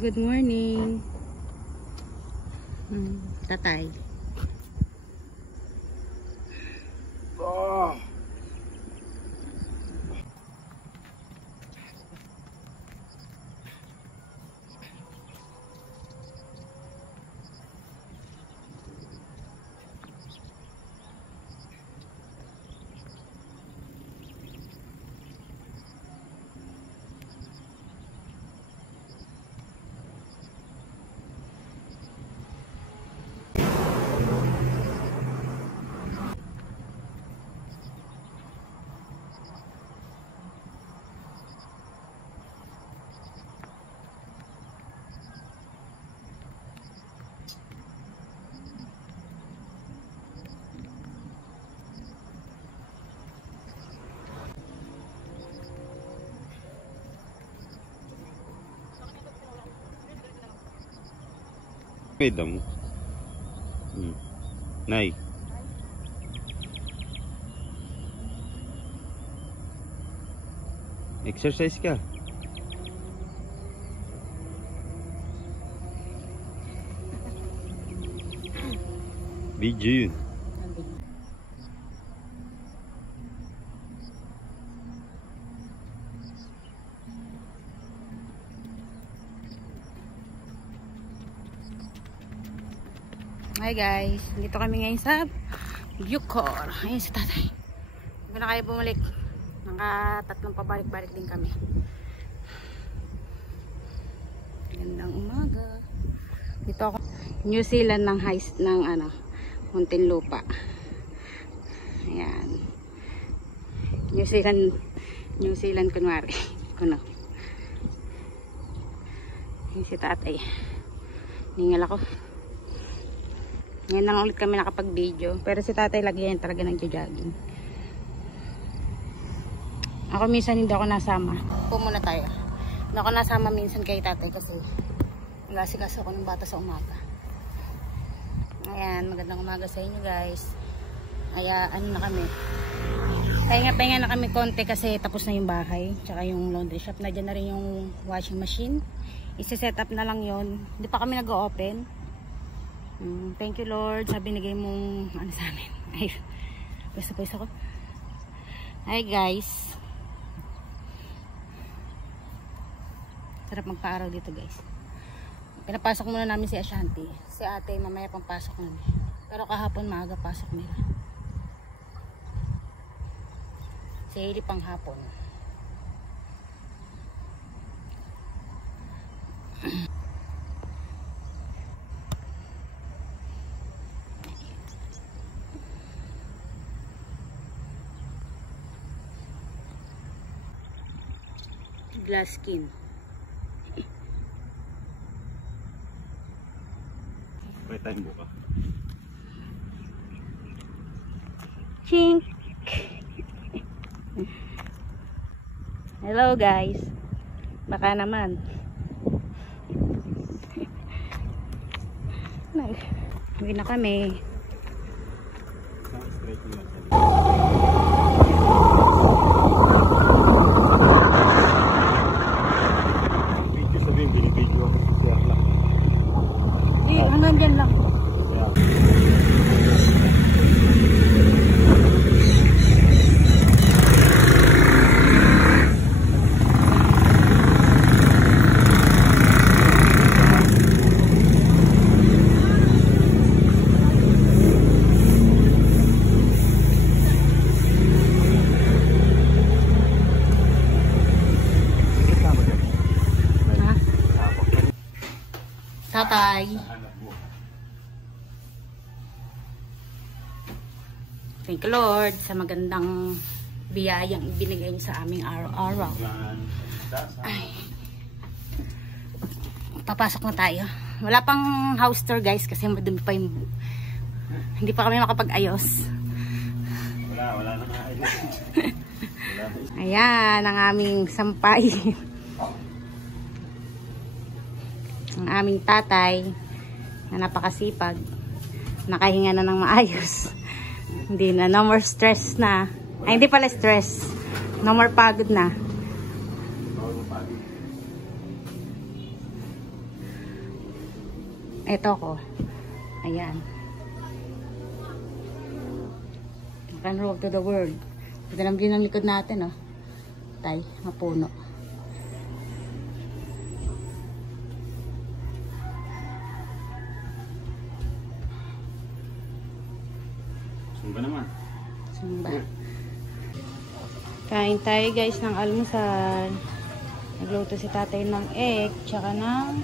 Good morning. Tatay. Pwede mo. Nay. Exercise ka. Video yun. Hi guys, dito kami ngayon sa Bucor. Ayun si tatay. Hindi na kayo bumalik. Naka-tatlong pabalik-balik din kami. Gandang umaga. Dito ako New Zealand ng heist ng Muntinlupa. Ayan. New Zealand kunwari. Kuno. Ayun si tatay. Ningal ako. Ngayon lang ulit kami nakapag-video. Pero si tatay lagi yan talaga nag-jogging. Ako minsan hindi ako nasama. Upo muna tayo. Hindi ako nasama minsan kay tatay kasi nagasigas ako ng bata sa umaga. Ayan, magandang umaga sa inyo guys. Kaya ano na kami. Pahinga-pahinga na kami konti kasi tapos na yung bahay. Tsaka yung laundry shop. Nandiyan na rin yung washing machine. Isi-set up na lang yun. Hindi pa kami nag-o-open. Thank you Lord sa binigay mong sa amin. Ay, pwes ako. Hi guys, sarap magpa-araw dito guys. Pinapasok muna namin si Ashanti. Si ate mamaya pang pasok namin. Pero kahapon maaga pasok nila. Si Hailey pang hapon. Glass skin. May time buka. Chink. Hello guys. Baka naman. Uwi na kami. Hanggang dyan lang. tatay. Thank you Lord sa magandang biyayang ibinigay niyo sa aming araw-araw. Ay. Papasok na tayo. Wala pang house tour guys kasi madumi pa yung... Hindi pa kami makapag-ayos. Wala na ayos. Ayan ang aming sampay. Ang aming tatay na napakasipag. Nakahinga na ng maayos. Hindi na, no more stress na. Ay, hindi pala stress. No more pagod na. Ito ko. Ayan. You can roll to the world. Ito lang view ng likod natin, oh. Tay, mapuno. Sumba naman. Sumba. Kain tayo guys ng almusal. Nagluto si tatay ng egg, tsaka ng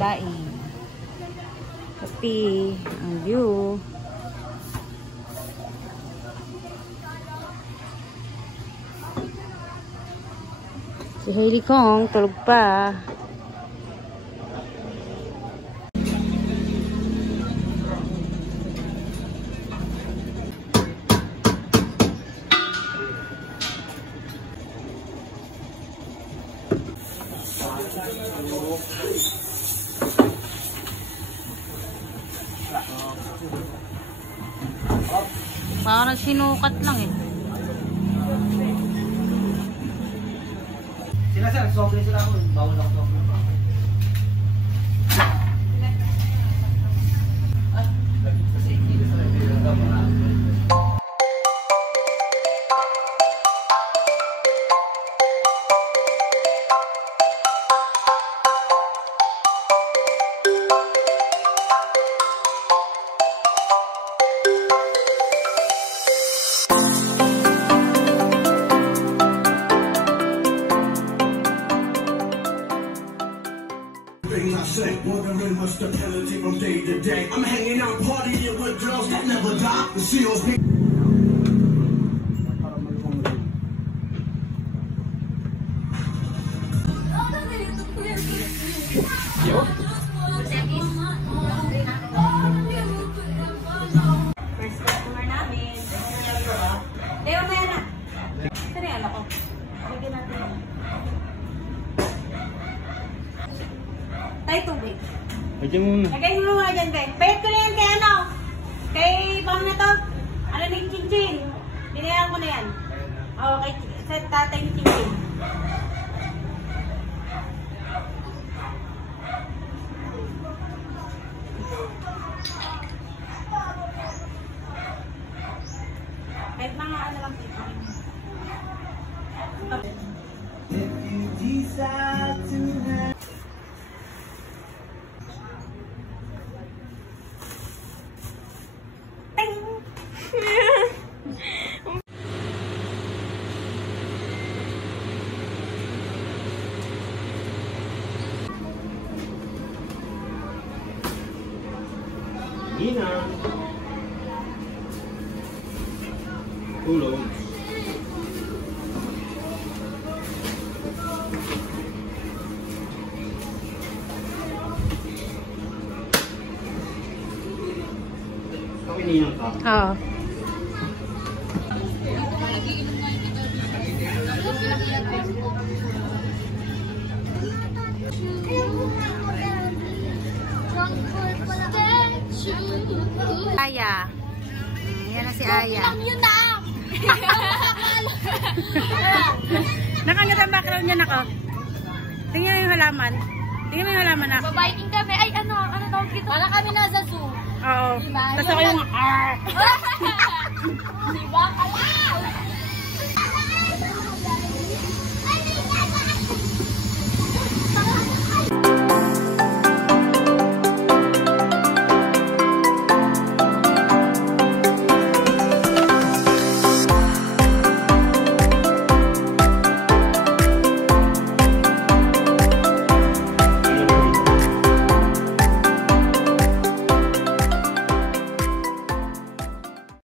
daing. Kapi, ang view. Si Hailey Kong, tulog pa. Parang sinukat lang eh. Sila sir, sobrang sila ako. Bawal ako sobrang. Ay, kasi hindi sa nagbilang ka mga. Wondering what's the penalty from day to day. I'm hanging out partying with girls that never die. The seals. First customer namin. Leo, maya na. Ito na yan ako. Lagyan natin. Tayo tubig. Pwede muna. Lagay mo muna dyan, Bek. Bayad ko na yan kay ano? Kay Bang na to. Ano na yung chinchin? Binayaran ko na yan. Oo, kay sa tatay ni chinchin. Kahit mga ano lang ito. If you decide to have Nina. Tulog. Kami ninang ka. Oo. Aya. Yan na si Aya. Nakangit ang background niya nako. Tingnan mo yung halaman. Tingnan mo yung halaman na. Babiking kami. Ay, ano tawag dito? Para kami nasa zoo. Oo. Diba? Tapos ako yung Diba? Kalaw!